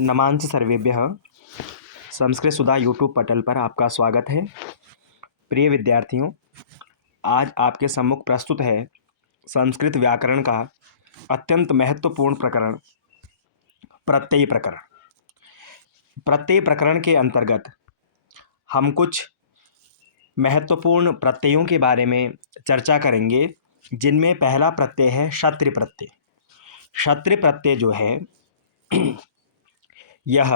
नमांसि सर्वेभ्यः। संस्कृत सुधा यूट्यूब पटल पर आपका स्वागत है। प्रिय विद्यार्थियों, आज आपके सम्मुख प्रस्तुत है संस्कृत व्याकरण का अत्यंत महत्वपूर्ण प्रकरण प्रत्यय प्रकरण। प्रत्यय प्रकरण के अंतर्गत हम कुछ महत्वपूर्ण प्रत्ययों के बारे में चर्चा करेंगे, जिनमें पहला प्रत्यय है क्षत्रिय प्रत्यय। क्षत्रिय प्रत्यय जो है यह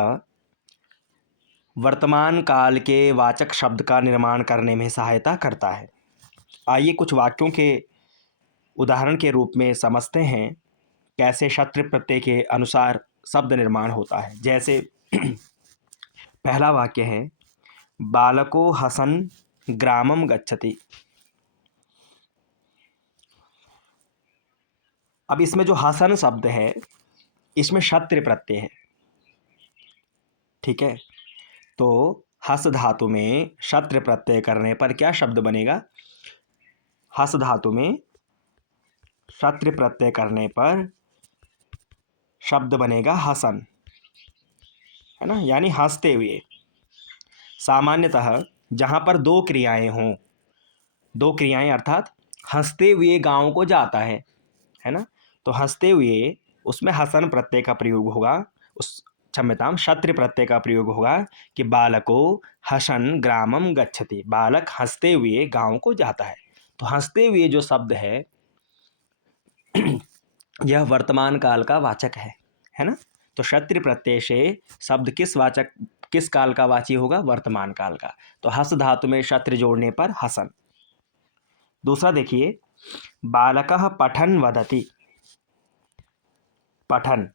वर्तमान काल के वाचक शब्द का निर्माण करने में सहायता करता है। आइए कुछ वाक्यों के उदाहरण के रूप में समझते हैं कैसे क्षत्रिय प्रत्यय के अनुसार शब्द निर्माण होता है। जैसे पहला वाक्य है, बालको हसन ग्रामम गच्छति। अब इसमें जो हसन शब्द है इसमें क्षत्रिय प्रत्यय है, ठीक है। तो हस धातु में क्षत्रिय प्रत्यय करने पर क्या शब्द बनेगा? हस धातु में क्षत्रिय प्रत्यय करने पर शब्द बनेगा हसन, है ना, यानी हंसते हुए। सामान्यतः जहाँ पर दो क्रियाएं हों, दो क्रियाएं अर्थात हंसते हुए गांव को जाता है ना, तो हंसते हुए उसमें हसन प्रत्यय का प्रयोग होगा, क्षम्यताम क्षत्रिय प्रत्यय का प्रयोग होगा कि बालको हसन ग्रामम गच्छति। बालक हंसते हुए गांव को जाता है। तो हंसते हुए जो शब्द है यह वर्तमान काल का वाचक है ना। तो क्षत्रिय प्रत्यय से शब्द किस काल का वाची होगा? वर्तमान काल का। तो हस धातु में क्षत्रिय जोड़ने पर हसन। दूसरा देखिए, बालकः पठन वदति। पठन,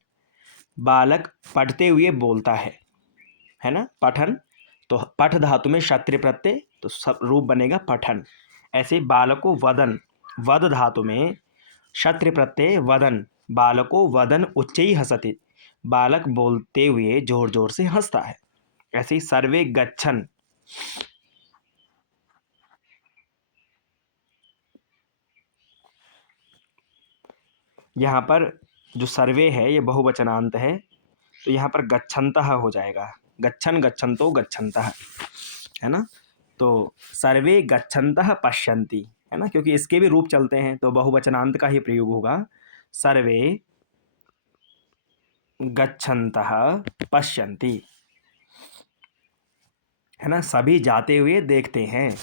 बालक पढ़ते हुए बोलता है ना, पठन। तो पठ धातु में क्षत्रिय प्रत्यय, तो सब रूप बनेगा पठन। ऐसे बालको वदन, वद धातु में क्षत्रिय प्रत्यय वदन, बालको वदन उच्चैः हसति। बालक बोलते हुए जोर जोर से हंसता है। ऐसे ही सर्वे गच्छन, यहाँ पर जो सर्वे है ये बहुवचनांत है, तो यहाँ पर गच्छन्तः हो जाएगा। गच्छन गच्छन्तो गच्छन्तः, है ना। तो सर्वे गच्छन्तः पश्यन्ति, है ना, क्योंकि इसके भी रूप चलते हैं तो बहुवचनांत का ही प्रयोग होगा। सर्वे गच्छन्तः पश्यन्ति, है ना, सभी जाते हुए देखते हैं।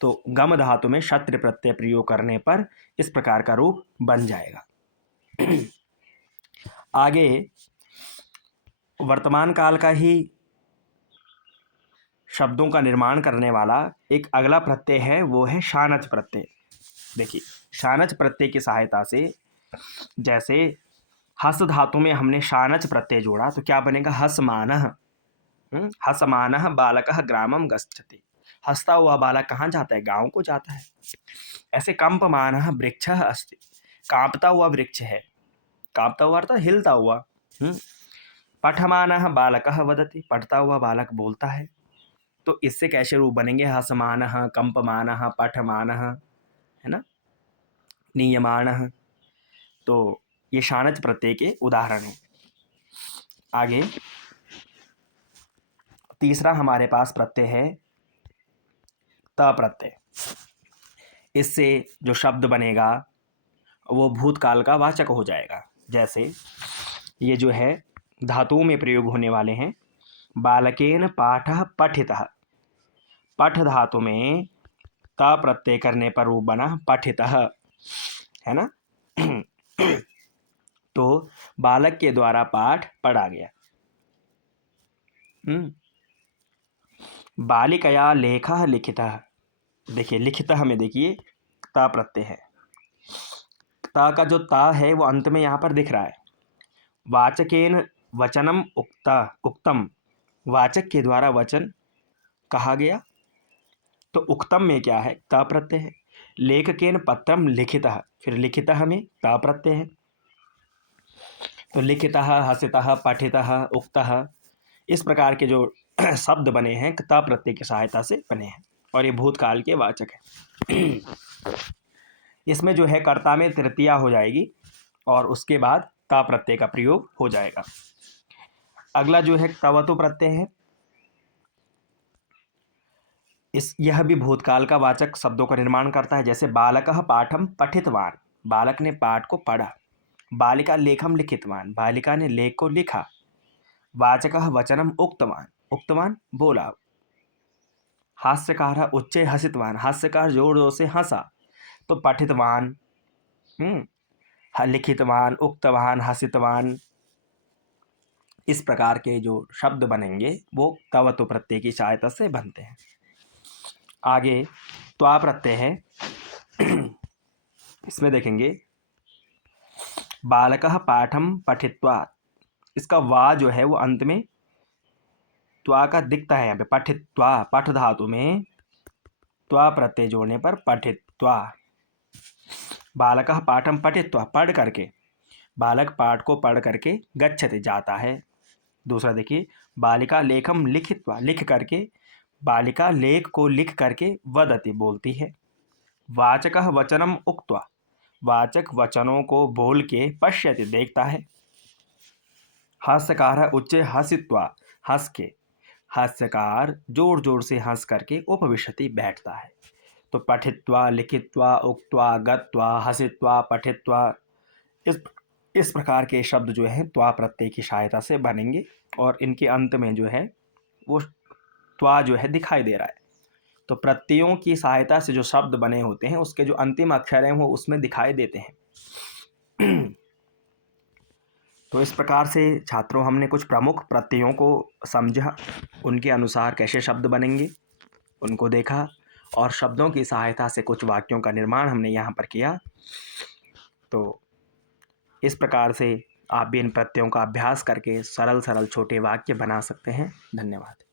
तो गम धातु में क्षत्रिय प्रत्यय प्रयोग करने पर इस प्रकार का रूप बन जाएगा। आगे वर्तमान काल का ही शब्दों का निर्माण करने वाला एक अगला प्रत्यय है, वो है शानच प्रत्यय। देखिए, शानच प्रत्यय की सहायता से, जैसे हस धातु में हमने शानच प्रत्यय जोड़ा तो क्या बनेगा? हसमानः। हसमानः बालकः ग्रामम गच्छति। हंसता हुआ बालक कहाँ जाता है? गांव को जाता है। ऐसे कंपमानः वृक्षः अस्ति। कांपता हुआ वृक्ष है। कांपता हुआ अर्थात हिलता हुआ। पठमानः बालकः वदति। पढ़ता हुआ बालक बोलता है। तो इससे कैसे रूप बनेंगे? हसमानः, कंपमानः, पठमानः, है ना, नीयमानः। तो ये शानच प्रत्यय के उदाहरण हैं। आगे तीसरा हमारे पास प्रत्यय है त प्रत्यय। इससे जो शब्द बनेगा वो भूतकाल का वाचक हो जाएगा। जैसे ये जो है धातुओं में प्रयोग होने वाले हैं। बालकेन पाठः पठितः। पठ धातु में त प्रत्यय करने पर रूप बना पठितः, है ना। तो बालक के द्वारा पाठ पढ़ा गया। बालिकया लेखः लिखितः। देखिए, लिखितः में देखिए ता प्रत्यय है। ता का जो ता है वो अंत में यहाँ पर दिख रहा है। वाचकेन वचनम उक्तम, वाचक के द्वारा वचन कहा गया। तो उक्तम में क्या है? ता प्रत्यय है। लेखकेन पत्रम लिखितः, फिर लिखितः में ता प्रत्यय है। तो लिखितः, हसितः, पठितः, उक्तः, इस प्रकार के जो शब्द बने हैं ता प्रत्यय की सहायता से बने हैं और ये भूतकाल के वाचक है। इसमें जो है कर्ता में तृतीया हो जाएगी और उसके बाद ता प्रत्यय का प्रयोग हो जाएगा। अगला जो है तवतु प्रत्यय है। यह भी भूतकाल का वाचक शब्दों का निर्माण करता है। जैसे बालकः पाठम पठितवान, बालक ने पाठ को पढ़ा। बालिका लेखम लिखितवान, बालिका ने लेख को लिखा। वाचकः वचनम उक्तवान, उक्तवान बोला। हास्यकारः उच्चे हसितवान, हास्यकार जोर जोर से हंसा। तो पठितवान, लिखितवान, उक्तवान, हसितवान, इस प्रकार के जो शब्द बनेंगे वो तवतु प्रत्यय की सहायता से बनते हैं। आगे त्वा प्रत्यय है। इसमें देखेंगे बालकः पाठम पठित्वा, इसका वा जो है वो अंत में त्वा का दिखता है यहाँ पे। पठित्वा, पठ धातु में त्वा प्रत्यय जोड़ने पर पठित्वा। बालकः पाठम पठित्वा, पढ़ करके, बालक पाठ को पढ़ करके गच्छति जाता है। दूसरा देखिए बालिका लेखम लिखित्वा, लिख करके, बालिका लेख को लिख करके वदति बोलती है। वाचकः वचनम उक्त्वा, वाचक वचनों को बोल के पश्यति देखता है। हास्यकारः उच्चे हसित्वा, हंस के, हास्यकार जोर जोर से हंस करके उपविशति बैठता है। तो पठित्वा, लिखित्वा, उक्त्वा, गत्वा, हसित्वा, पठित्वा, इस प्रकार के शब्द जो हैं त्वा प्रत्यय की सहायता से बनेंगे और इनके अंत में जो है वो त्वा जो है दिखाई दे रहा है। तो प्रत्ययों की सहायता से जो शब्द बने होते हैं उसके जो अंतिम अक्षर हैं वो उसमें दिखाई देते हैं। तो इस प्रकार से छात्रों हमने कुछ प्रमुख प्रत्ययों को समझा, उनके अनुसार कैसे शब्द बनेंगे उनको देखा और शब्दों की सहायता से कुछ वाक्यों का निर्माण हमने यहाँ पर किया। तो इस प्रकार से आप भी इन प्रत्ययों का अभ्यास करके सरल सरल छोटे वाक्य बना सकते हैं। धन्यवाद।